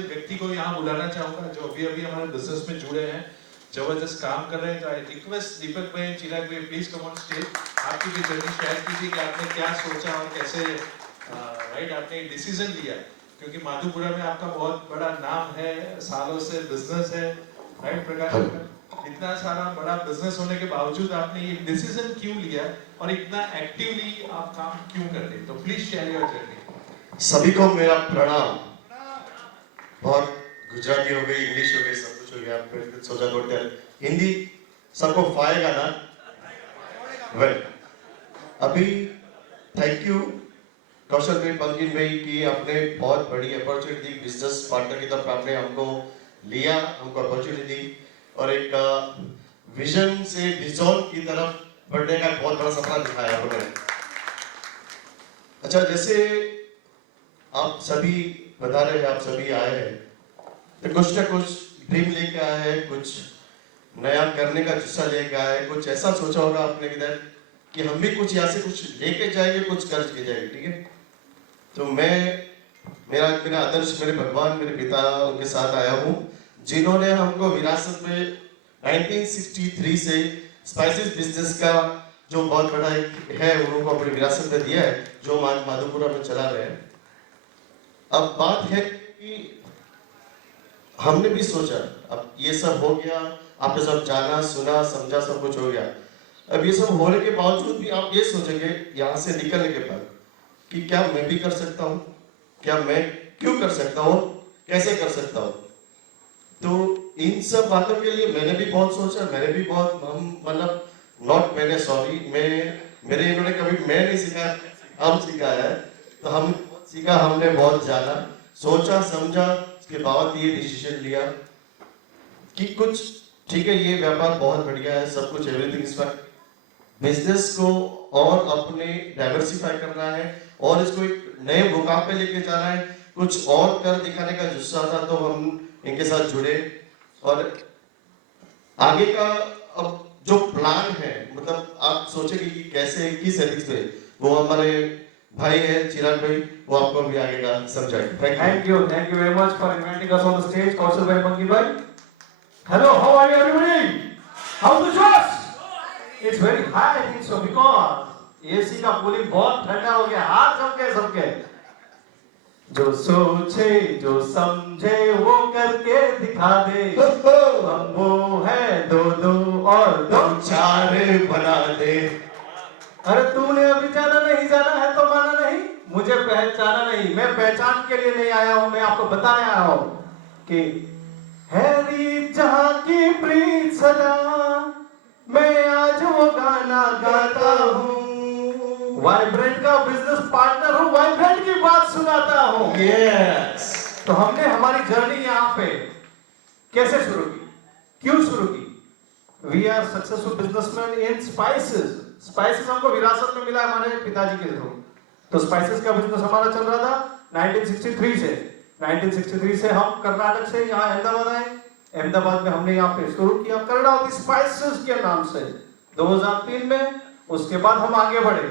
व्यक्ति को यहाँ बुलाना चाहूंगा जो अभी अभी हमारे बिजनेस में जुड़े हैं, जबरदस्त काम कर रहे हैं। तो आई रिक्वेस्ट दीपक भाई, चिराग भाई, प्लीज कम ऑन स्टेज। आपकी भी जर्नी शेयर कीजिए कि आपने क्या सोचा और कैसे राइट आपने डिसीजन लिया, क्योंकि माधोपुरा में आपका बहुत बड़ा नाम है, सालों से बिजनेस है, राइट प्रकाश? इतना सारा बड़ा बिजनेस होने के बावजूद आपने ये डिसीजन क्यों लिया और इतना एक्टिवली आप काम क्यों करते हैं? तो प्लीज शेयर योर जर्नी। सभी को मेरा प्रणाम। बहुत गुजराती हो गई, इंग्लिश हो गई, सब कुछ हो गया। फिर सोचा बोलते हिंदी सबको फाएगा ना? वेल, अभी थैंक यू कौशल भाई, पंकिन भाई की आपने बहुत बड़ी अपॉर्चुनिटी बिजनेस पार्टनर की तरफ आपने हमको लिया, हमको अपॉर्चुनिटी और एक विजन से विजन की तरफ बढ़ने का बहुत बड़ा सपना दिखाया आपने। अच्छा, जैसे आप सभी बता रहे हैं, आप सभी आए हैं तो कुछ ना कुछ ड्रीम लेके आए हैं, कुछ नया करने का जुस्सा लेके आए हैं, कुछ ऐसा सोचा होगा आपने इधर कि हम भी कुछ यहाँ से कुछ लेके जाएंगे, कुछ कर के जाएंगे, ठीक है? तो मेरा आदर्श, मेरे भगवान, मेरे पिता, उनके साथ आया हूँ जिन्होंने हमको विरासत में 1963 से स्पाइसेस बिजनेस का जो बहुत बड़ा है उनको अपनी विरासत में दिया है, जो माधोपुरा में चला रहे हैं। अब बात है कि हमने भी सोचा, अब ये सब हो गया, आपने सब जाना, सुना, समझा, सब कुछ हो गया। अब ये सब होने के बावजूद भी आप ये सोचेंगे यहाँ से निकलने के बाद कि क्या मैं भी कर सकता हूँ, क्या मैं क्यों कर सकता हूँ, कैसे कर सकता हूँ। तो इन सब बातों के लिए मैंने भी बहुत सोचा, मैंने भी बहुत मतलब नॉट मैंने सॉरी मेरे इन्होंने कभी मैं नहीं सिखाया, हम सिखाया है। तो हम सीखा, हमने बहुत जाना, सोचा, समझा, उसके बाद ये डिसीजन लिया कि कुछ ठीक है, ये व्यापार बहुत बढ़िया है, सब कुछ एवरीथिंग इज फाइन, बिजनेस को और अपने डाइवर्सिफाई करना है और इसको एक नए मुकाम पे लेके जाना है, कुछ और कर दिखाने का जुस्सा था। तो हम इनके साथ जुड़े और आगे का अब जो प्लान है, मतलब आप सोचेंगे कि कैसे, किस एथिक्स पे, वो हमारे भाई है चिराग भाई, वो आपको भी आगे का समझाएंगे। Thank you very much for inviting us on the stage, Kaushal bhai, Panki bhai. Hello, how are you everybody? How's the shots? It's very high, I think so, because AC का कूलिंग बहुत ठंडा हो गया, हाथ जम गए सबके। जो सोचे, जो समझे, वो करके दिखा दे। हम वो है दो दो और दो चार बना दे। अरे तूने अभी जाना नहीं, जाना है तो माना नहीं, मुझे पहचाना नहीं, मैं पहचान के लिए नहीं आया हूं, मैं आपको बताने आया हूं कि हैरी जहां की प्रीत सदा, मैं आज वो गाना गाता हूं, वाइब्रेंट का बिजनेस पार्टनर हूं, वाइब्रेंट की बात सुनाता हूं। यस। तो हमने हमारी जर्नी यहाँ पे कैसे शुरू की, क्यों शुरू की? We are successful businessman in spices. Spices हमको विरासत में मिला हमारे पिताजी के थ्रू। तो स्पाइसेस का बिजनेस हमारा चल रहा था 1963 से। 1963 से हम कर्नाटक से यहाँ अहमदाबाद आए। अहमदाबाद में हमने यहाँ पे शुरू किया कर्नाटक स्पाइसेस के नाम से 2003 में। उसके बाद हम आगे बढ़े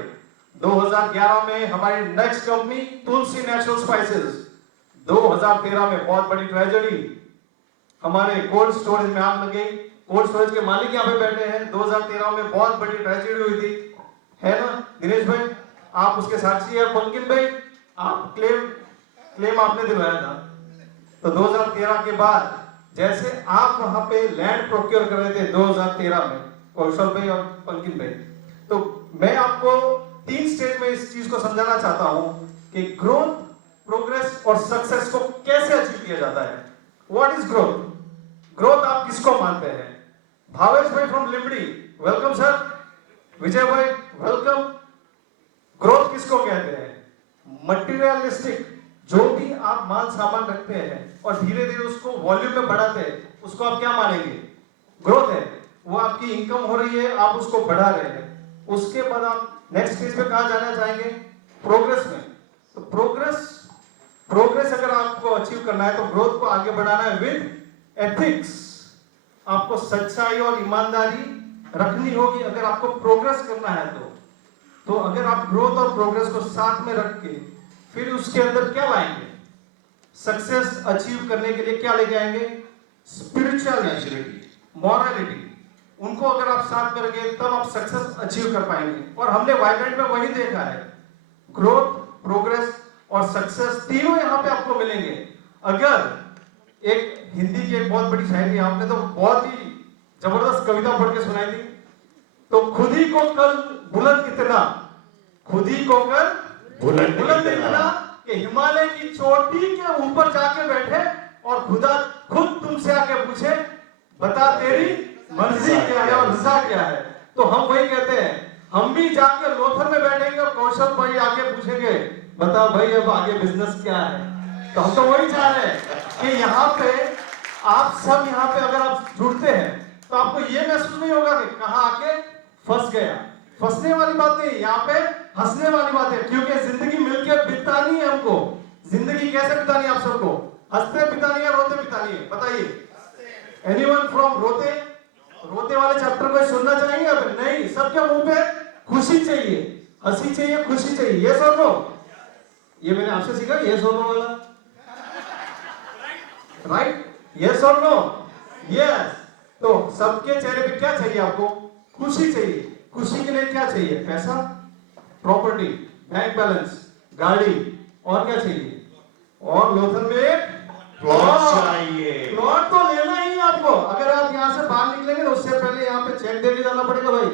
2011 में हमारी नेक्स्ट कंपनी तुलसी नेचुरल स्पाइसेस। 2013 में बहुत बड़ी ट्रेजेडी, हमारे कोल्ड स्टोरेज में आग लग गई। कोल्ड स्टोरेज के मालिक यहाँ पे बैठे हैं। 2013 में बहुत बड़ी ट्रेजेडी हुई थी, है ना दिनेश भाई? आप उसके साक्षी है। पंकिन भाई, आप क्लेम आपने दिलवाया था। तो 2013 के बाद जैसे आप वहां पे लैंड प्रोक्योर कर रहे थे 2013 में, कौशल भाई और पंकिन भाई, तो मैं आपको 3 स्टेज में इस चीज को समझाना चाहता हूं कि ग्रोथ, प्रोग्रेस और सक्सेस को कैसे अचीव किया जाता है। What is growth? ग्रोथ आप किसको मानते हैं? भावेश भाई फ्रॉम लिमड़ी, वेलकम सर। विजय भाई, वेलकम। ग्रोथ किसको कहते हैं? मटेरियलिस्टिक, जो भी आप माल सामान रखते हैं और धीरे धीरे उसको वॉल्यूम में बढ़ाते हैं, उसको आप क्या मानेंगे? ग्रोथ है। वो आपकी इनकम हो रही है, आप उसको बढ़ा रहे हैं। उसके बाद आप नेक्स्ट स्टेज पे कहां जाना चाहेंगे? प्रोग्रेस में। तो प्रोग्रेस अगर आपको अचीव करना है तो ग्रोथ को आगे बढ़ाना है विद एथिक्स। आपको सच्चाई और ईमानदारी रखनी होगी अगर आपको प्रोग्रेस करना है तो अगर आप ग्रोथ और प्रोग्रेस को साथ में रख के फिर उसके अंदर क्या लाएंगे? सक्सेस अचीव करने के लिए क्या लेके आएंगे? Spirituality, morality. उनको अगर आप साथ करेंगे तब आप सक्सेस अचीव कर पाएंगे। और हमने वाइब्रेंट में वही देखा है, ग्रोथ, प्रोग्रेस और सक्सेस तीनों यहाँ पे आपको मिलेंगे। अगर एक हिंदी की एक बहुत बड़ी शायरी आपने तो बहुत ही जबरदस्त कविता पढ़ के सुनाई थी, तो खुद ही को कल बुलंद इतना, खुद ही को कल बुलंद इतना कि हिमालय की चोटी के ऊपर जाके बैठे और खुदा खुद तुमसे आके पूछे बता तेरी मर्जी क्या है और रजा क्या है। तो हम वही कहते हैं, हम भी जाके लोथर में बैठेंगे और कौशल भाई आके पूछेंगे बता भाई अब आगे बिजनेस क्या है। तो हम तो वही चाह रहे हैं कि यहाँ पे आप सब यहाँ पे अगर आप जुड़ते हैं तो आपको ये महसूस नहीं होगा कि कहाँ आके फंस गया। फंसने वाली बात नहीं, यहाँ पे हंसने वाली बात है, क्योंकि जिंदगी मिलकर बितानी है हमको। जिंदगी कैसे बितानी है आप सबको? हंसते बितानी है, रोते बितानी है? बताइए। एनीवन फ्रॉम रोते वाले चैप्टर को सुनना चाहेंगे? अब नहीं, सबके मुंह पे खुशी चाहिए, हंसी चाहिए, खुशी चाहिए। ये सुन लो, ये मैंने आपसे सीखा, ये सुन लो वाला, राइट? ये सुन लो, यस। तो सबके चेहरे पे क्या चाहिए आपको? खुशी चाहिए। खुशी के लिए क्या चाहिए? पैसा, प्रॉपर्टी, बैंक बैलेंस, गाड़ी, और क्या चाहिए? और लोथल में प्लॉट चाहिए। प्लॉट तो लेना ही है आपको। अगर आप यहाँ से बाहर निकलेंगे तो उससे पहले यहाँ पे चेक दे के जाना पड़ेगा भाई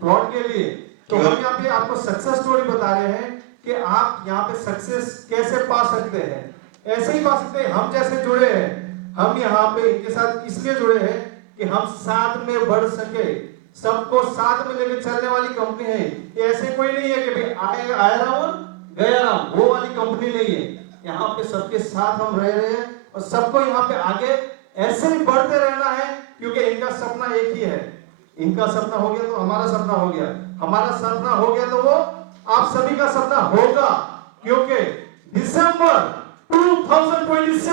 प्लॉट के लिए। तो हम यहाँ पे आपको सक्सेस स्टोरी बता रहे हैं कि आप यहाँ पे सक्सेस कैसे पा सकते हैं। ऐसे ही पा सकते हैं। हम जैसे जुड़े हैं, हम यहाँ पे इनके साथ इसलिए जुड़े हैं कि हम साथ में बढ़ सके, सबको साथ में लेकर चलने वाली कंपनी है। ये ऐसे कोई नहीं है कि भाई आया राम गया राम, वो वाली कंपनी नहीं है। यहाँ पे सबके साथ हम रह रहे हैं और सबको यहाँ पे आगे ऐसे ही बढ़ते रहना है, क्योंकि इनका सपना एक ही है। इनका सपना हो गया तो हमारा सपना हो गया, हमारा सपना हो गया तो वो आप सभी का सपना होगा, क्योंकि दिसंबर 2027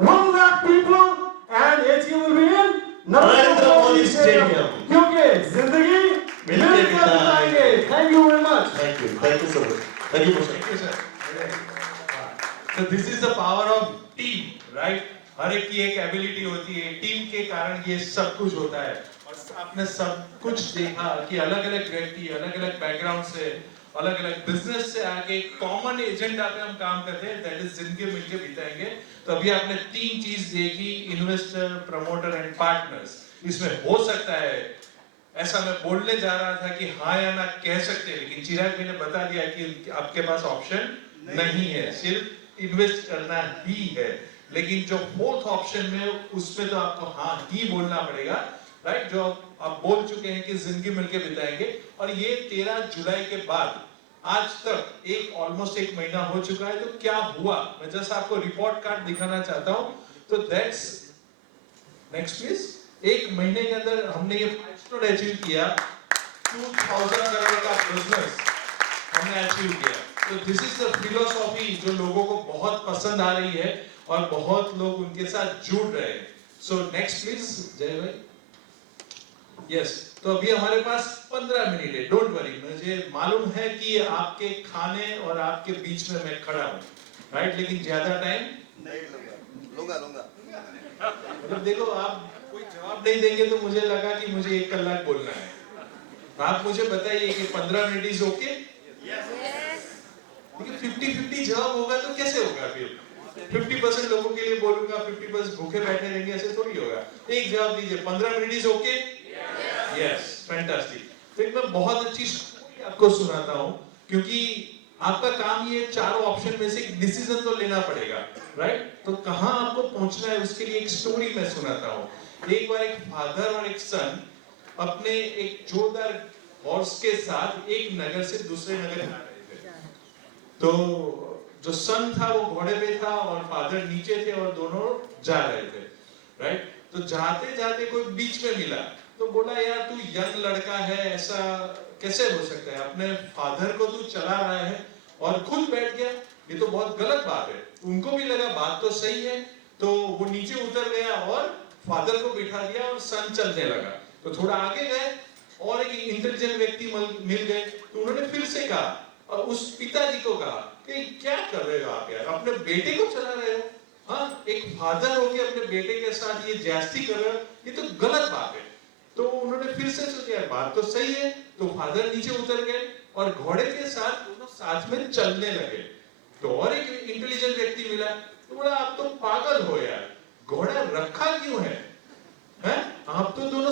1 lakh people and AGM will be in Narendra Modi stadium, क्योंकि जिंदगी मिलकर बिताएंगे। Thank you very much. Thank you so much, thank you sir. So this is the power of team, right? हर एक की एक एबिलिटी होती है, टीम के कारण ये सब कुछ होता है। और आपने सब कुछ देखा कि अलग-अलग व्यक्ति, अलग-अलग बैकग्राउंड से, अलग-अलग बिजनेस से आके कॉमन एजेंडा पे हम काम करते हैं, दैट इज जिंदगी मिलके बिताएंगे। तो अभी आपने 3 चीज देखी, इन्वेस्टर, प्रमोटर एंड पार्टनर्स। इसमें हो सकता है, ऐसा मैं बोलने जा रहा था कि हाँ या ना कह सकते हैं, लेकिन चिराग मैंने बता दिया कि आपके पास ऑप्शन नहीं है, सिर्फ इन्वेस्ट करना ही है। लेकिन जो 4th ऑप्शन में, उसमें तो आपको हाँ ही बोलना पड़ेगा, राइट? जो आप बोल चुके हैं कि जिंदगी मिलके बिताएंगे। और ये 13 जुलाई के बाद आज तक ऑलमोस्ट 1 महीना हो चुका है। तो क्या हुआ, मैं जस्ट आपको रिपोर्ट कार्ड दिखाना चाहता हूं। तो दैट्स नेक्स्ट प्लीज। 1 महीने के अंदर हमने ये माइलस्टोन अचीव किया, 2000 करोड़ का बिजनेस हमने अचीव किया। तो दिस इज द फिलोसॉफी जो लोगों को बहुत पसंद आ रही है और बहुत लोग उनके साथ जुड़ रहे हैं। सो नेक्स्ट प्लीज जय भाई। यस, तो अभी हमारे पास 15 मिनट है, डोंट वरी। मुझे मालूम है कि आपके खाने और आपके बीच में मैं खड़ा हूँ, राइट? लेकिन ज्यादा टाइम नहीं लूंगा। मतलब देखो, आप कोई जवाब नहीं देंगे तो मुझे लगा कि मुझे 1 कलाक बोलना है। आप मुझे बताइए कि 15 मिनट इज ओके? लेकिन 50-50 जवाब होगा तो कैसे होगा? फिर 50% लोगों के लिए बोलूंगा, 50% भूखे बैठे रहेंगे, ऐसे थोड़ी होगा। एक जवाब दीजिए, 15 minute is okay? Yes, fantastic. तो एक मैं बहुत अच्छी स्टोरी आपको सुनाता हूँ, क्योंकि आपका काम ये 4 ऑप्शन में से एक डिसीजन तो लेना पड़ेगा, राइट? तो कहाँ आपको पहुंचना है उसके लिए एक स्टोरी मैं सुनाता हूँ। एक बार एक फादर और एक सन अपने एक जोरदार हॉर्स के साथ एक नगर से दूसरे नगर जा रहे थे। तो जो सन था वो घोड़े पे था और फादर नीचे थे और दोनों जा रहे थे, राइट? तो जाते जाते कोई बीच में मिला, तो बोला यार तू यंग लड़का है, ऐसा कैसे हो सकता है? अपने फादर को तू चला रहा है और खुद बैठ गया, ये तो बहुत गलत बात है। उनको भी लगा बात तो सही है, तो वो नीचे उतर गया और फादर को बिठा दिया और सन चलने लगा। तो थोड़ा आगे गए और एक इंटेलिजेंट व्यक्ति मिल गए, तो उन्होंने फिर से कहा और उस पिताजी को कहा कि क्या कर रहे हो आप यार, अपने बेटे को चला रहे हो। हाँ, एक फादर होके अपने बेटे के साथ ये ज्यादती कर रहे हो, ये तो गलत बात है। तो उन्होंने फिर से सोचा यार बात तो सही है, तो फादर नीचे उतर गए और घोड़े के साथ दोनों साथ में चलने लगे। तो और एक इंटेलिजेंट व्यक्ति मिला, तो बोला आप तो पागल हो यार, घोड़ा रखा क्यों है? हैं? आप तो दोनों